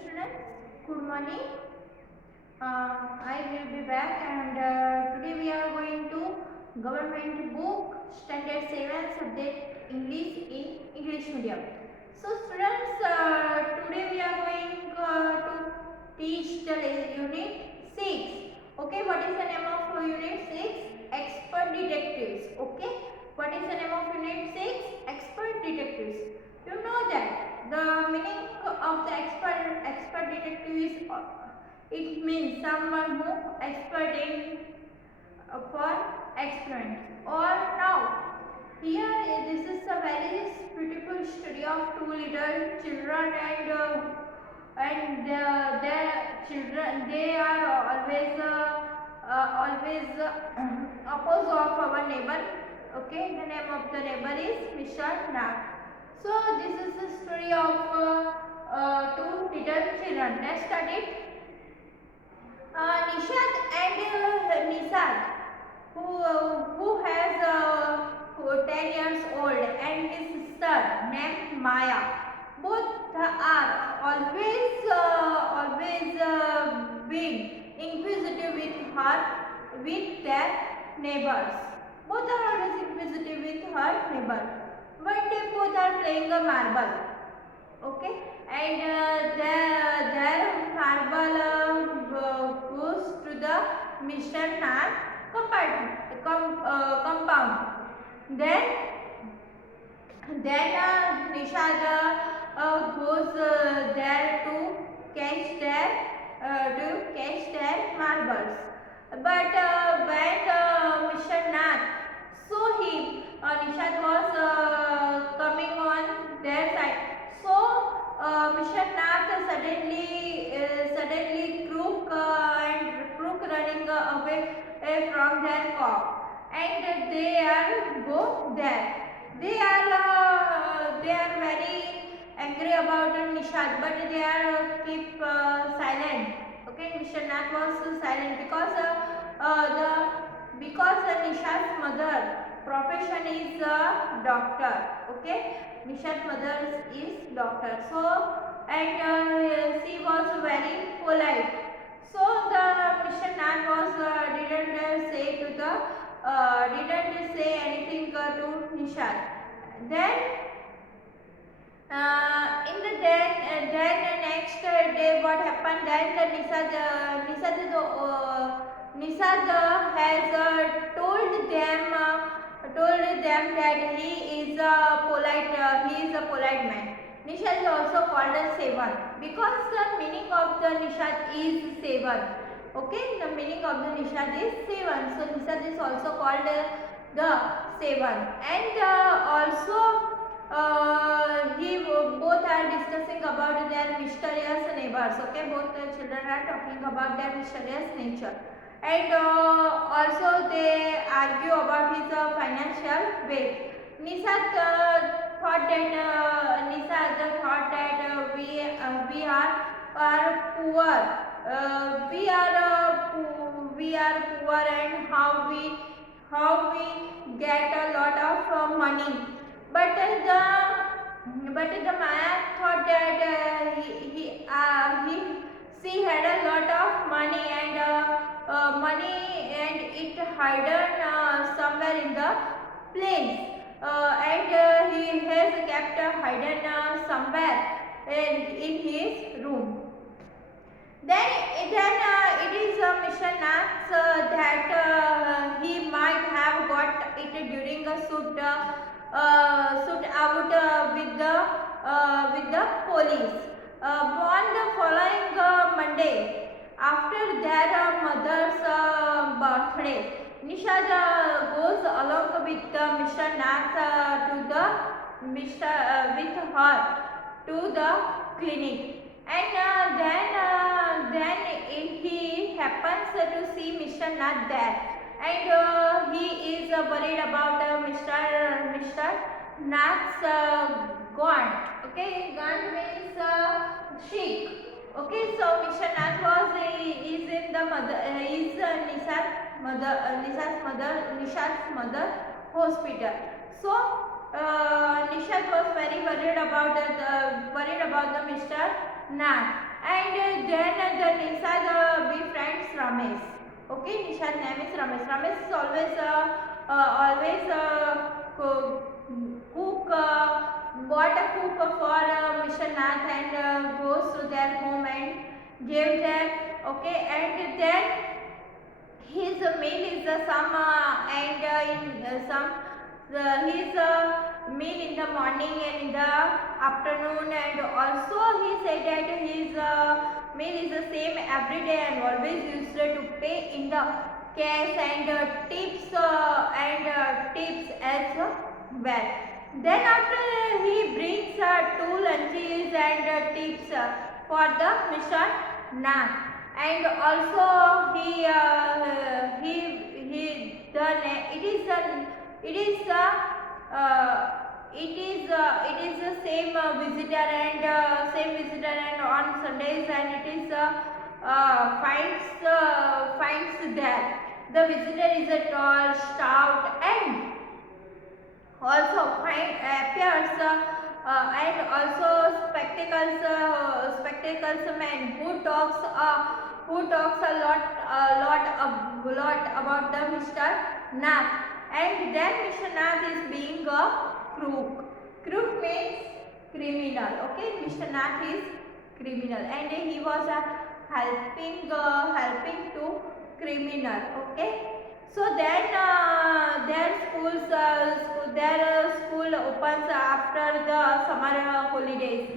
students. Good morning. I will be back, and today we are going to government book standard 7 subject English in English medium. So students, today we are going to teach the unit 6. Okay, what is the name of unit 6? Expert detectives. Okay, what is the name of unit 6? Expert detectives. You know that the meaning of the expert detective is it means someone who expert in for experiments. Or now here this is a very beautiful story of two little children, and their children, they are always opposite of our neighbor. Okay, the name of the neighbor is Mr. Nag. So this is the story of two little children. Let's start it. Nishad and Nisad, who has 10 years old, and his sister named Maya. Both are always being inquisitive with their neighbors. Both are always inquisitive with her neighbor. One day both are playing a marble. Okay, and their marble goes to the Mr. Nag compound. Then Nishad goes there to catch their marbles. But when Mr. Nag saw him, Nishad was coming on their side. So Mr. Nag suddenly crook running away from their cop, and they are go there. They are very angry about Nishad, but they are keep silent. Okay, Mr. Nag was silent because Nishad's mother profession is a doctor. Okay, Nishad's mother is doctor. So and she was very polite. So the Mr. Nag was didn't say anything to Nishad. Then then the next day what happened? Then the Nishad has told them that he is a polite man. Nishad is also called as Sevan because the meaning of the Nishad is Sevan. Okay, the meaning of the Nishad is Sevan. So Nishad is also called the Sevan, and also both are discussing about their mysterious neighbors. Okay, both the children are talking about their mysterious nature, and also they argue about his financial weight. Nishad thought that we are poor. We are poor, and how we get a lot of money. But the Maya thought that she had a lot of money, and it hidden somewhere in the place, and he has kept hidden somewhere in his room. Then it is Mr. Nag's that he might have got it during a shoot out with the police. On the following Monday, after their mother's birthday, Nishad goes along with Mr. Nag with her to the clinic, and then he happens to see Mr. Nag there, and he is worried about Mr. Nag's gaunt. Okay, gaunt means chic. Okay, so Mr. Nag is in the Nishad's mother hospital. So Nishad was very worried about the Mr. Nag, and then the Nishad befriends Ramesh. Okay, Nishad name is Ramesh. Ramesh is always cook bought a cook for Mr. Nath and goes to their home and gave them. Okay, and then his meal is some and in some his meal in the morning and in the afternoon, and also he said that his meal is the same every day and always used to pay in the cash and tips as well. Then after he brings two lunches and tips for the Mr. Nath, and also he done it is the same visitor and on Sundays, and it is finds there the visitor is a tall, stout, and also fine appears and also spectacles man who talks a lot about the Mr. Nath, and then Mr. Nath is being a crook. Crook means criminal. Okay, Mr. Nath is criminal, and he was helping to criminal. Okay. So then their school opens after the summer holidays.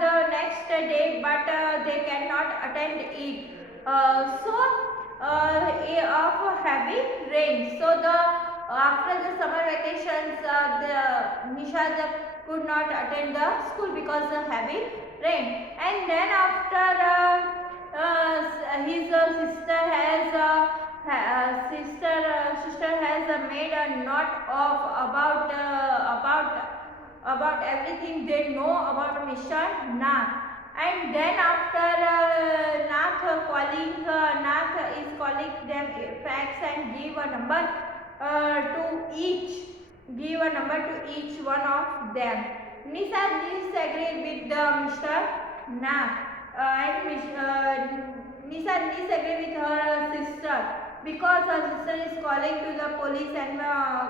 The next day, but they cannot attend it. Of heavy rain. So the after the summer vacations, the Nishad could not attend the school because of heavy rain. And then after his sister has made a note of about everything they know about Mr. Nath. And then after Nath is calling them facts and give a number to each one of them. Nisa disagreed with the Mr. Nath and Nisa disagreed with her sister because her sister is calling to the police and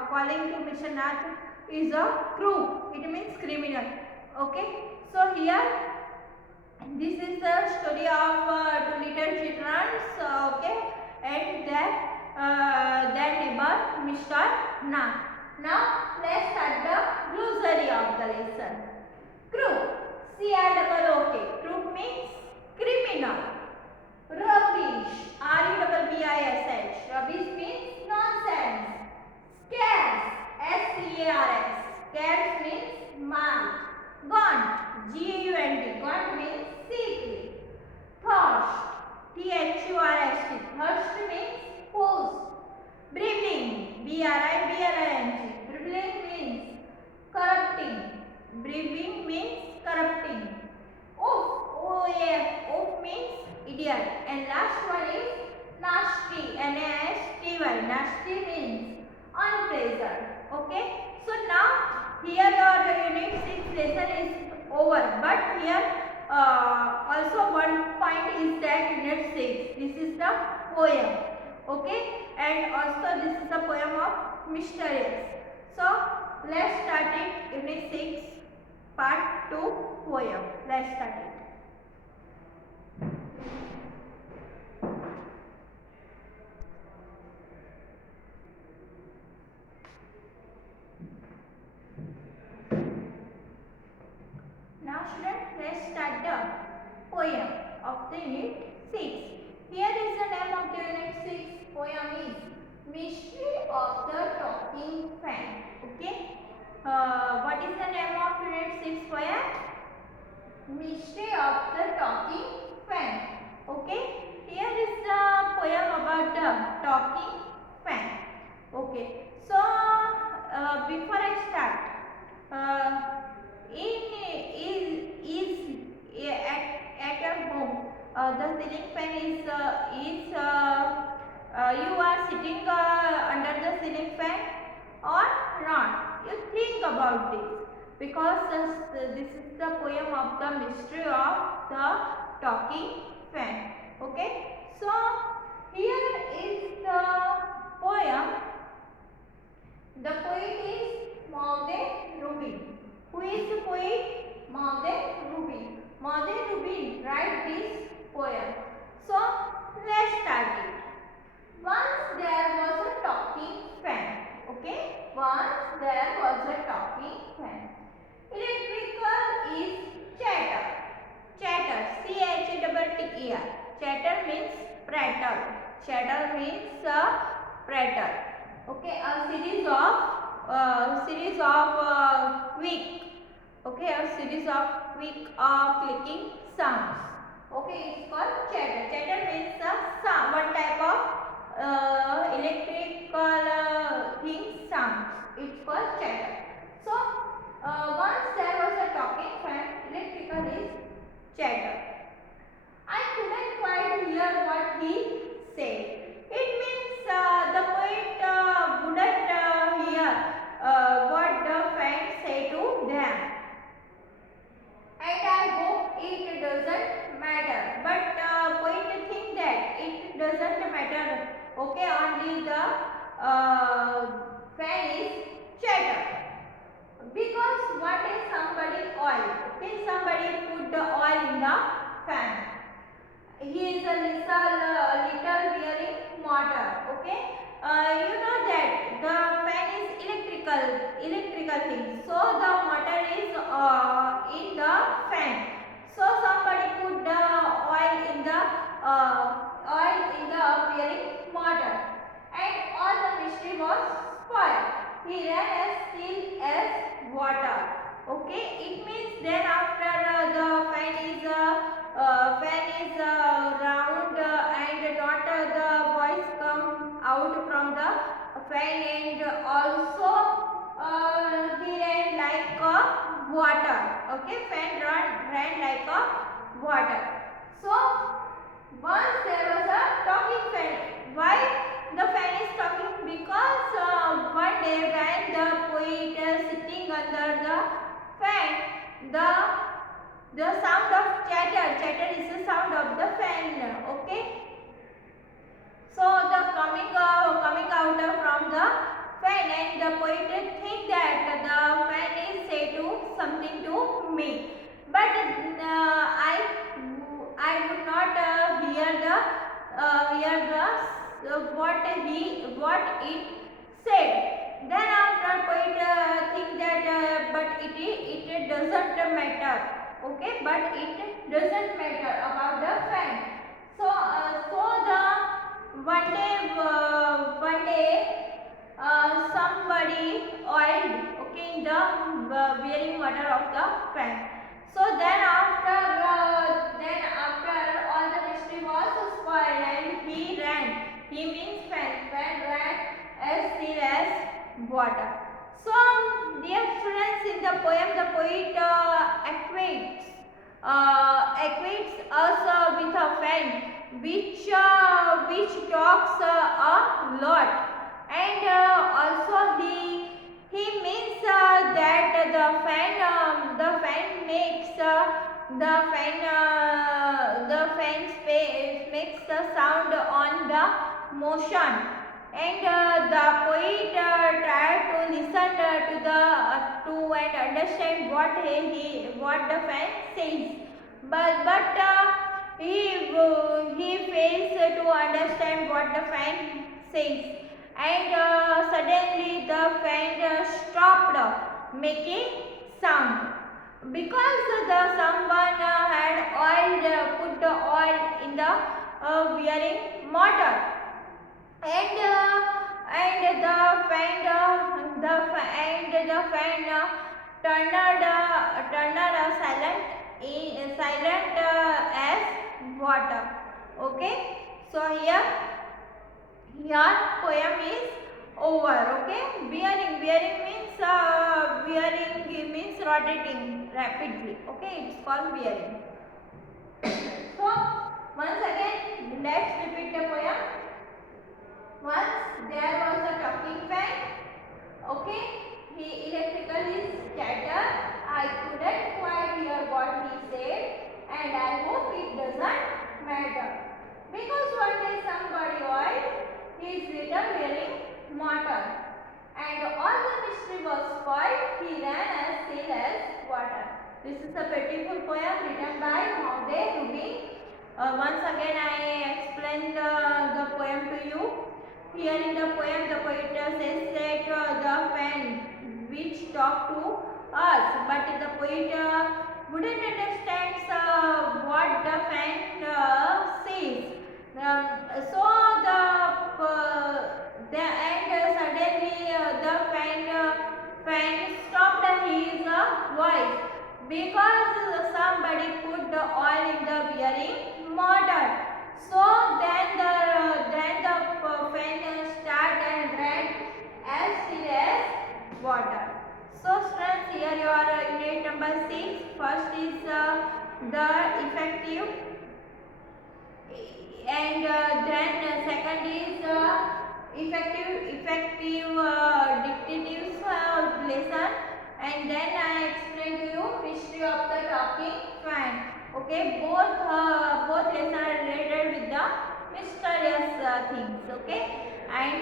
calling to Mr. Nath is a crook. It means criminal. Okay. So here this is the story of two little children. Okay, and their neighbor Mr. Nath. Now let's start the glossary of the lesson. Crook, C-R-O-O-K. Crook means criminal. Rubbish, R-U-B-B-I-S-H. Rubbish means nonsense. Scarce, S-C-A-R-S. Scarce means mal. Gaunt, G-A-U-N-T. Gaunt means sickly. Thirst, T-H-U-R-S-T. Thirst means pose. Bribbling, B-R-I-B-L-I-N-G. Bribbling means corrupting. Bribbling means corrupting. Oof, O-A-F. Oof means idiot. And last one is nasty, N-A-S-T-Y. Nasty means unpleasant. Okay. So now here your unit 6 lesson is over. But here also one point is that unit 6. This is the poem. Okay. And also this is the poem of Mysterious. So let's start it. Unit 6 part 2 poem. Let's start it. Now students, let's start the poem of the unit 6. Here is the name of the unit 6. Poem is Mystery of the Talking Fan. Okay. What is the name of unit 6 poem? Mystery of the Talking Fan. Okay. Here is the poem about the talking fan. Okay. So before I start, at your home the ceiling fan is you are sitting under the ceiling fan or not? You think about this. because this is the poem of the mystery of the talking fan. Okay, so here is the poem. The poet is Mohden Rubin. Who is the poet? Mohden Rubin. Mohden Rubin write this poem. So let's start it. Once there was a talking fan. Okay. Once there was a talking fan. Electrical is chatter. Chatter. C-H-A-T-T-E-R. Chatter means prattle. Chatter means prattle. Okay, a series of quick. Okay, a series of quick clicking sounds. Okay, it's called chatter. Chatter means sound, one type of electrical thing sounds. It's called chatter. So once there was a talking fan, electrical is chatter. I couldn't quite hear what he said. It means the poet wouldn't hear what the fan said to them. And I hope it doesn't matter. But poet think that it doesn't matter. Okay, only the fan is chatter. Because one day somebody put the oil in the fan. He is a little wearing motor. Okay, you know that the fan is electrical thing. So the motor is in the fan. So somebody put the oil in the bearing motor, and all the mystery was spoiled. He ran as still as water. Okay, it means then after the fan is round and not the voice come out from the fan, and also he ran like water. Okay, fan ran like a water. So once there was a talking fan. Why the fan is talking? Because one day when the poet sitting under the fan, the sound of chatter is the sound of the fan. Okay, so the coming out from the fan, and the poet think that the fan is say to something to me, but I would not hear what it said. Then after poet think that but it doesn't matter. Okay, but it doesn't matter about the fan. So the one day somebody oiled, okay, in the bearing water of the fan. So then after all the mystery was spoiled, and he ran. He means fan ran as still as water. So dear students, in the poem the poet equates us with a fan which talks a lot, and also he means that the fan makes makes the sound on the motion, and the poet tried to listen to and understand what the fan says, but he fails to understand what the fan says, and suddenly the fan stopped making sound, because someone had put the oil in the bearing motor, and the fan turned silent as water. Okay, so here poem is over. Okay, bearing means rotating rapidly. Okay, it's called bearing. So once again let's repeat the poem. Once there was a talking fan. Okay, he electrical is chatter. the wearing mortar. And all the mystery was spoiled. He ran as sail as water. This is a beautiful poem written by Maude Rubin. Once again I explain the poem to you. Here in the poem the poet says that the fan which talked to us, but the poet wouldn't understand what the fan says. So suddenly the fan stopped his voice because somebody put the oil in the bearing motor. So then the fan start and ran as still as water. So students, here you are unit number 6. First is the effective, and then second is effective dictatives lesson, and then I explain to you history of the talking fan. Okay, both lessons are related with the mysterious things. Okay, and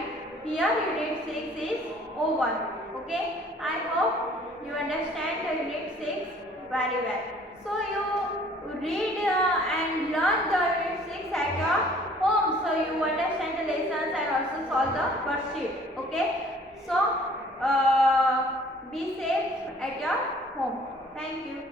here unit 6 is over. Okay, I hope you understand the unit 6 very well. So you read and learn the unit 6 at your home, so you understand the lessons and also solve the worksheet. Okay, so be safe at your home. Thank you.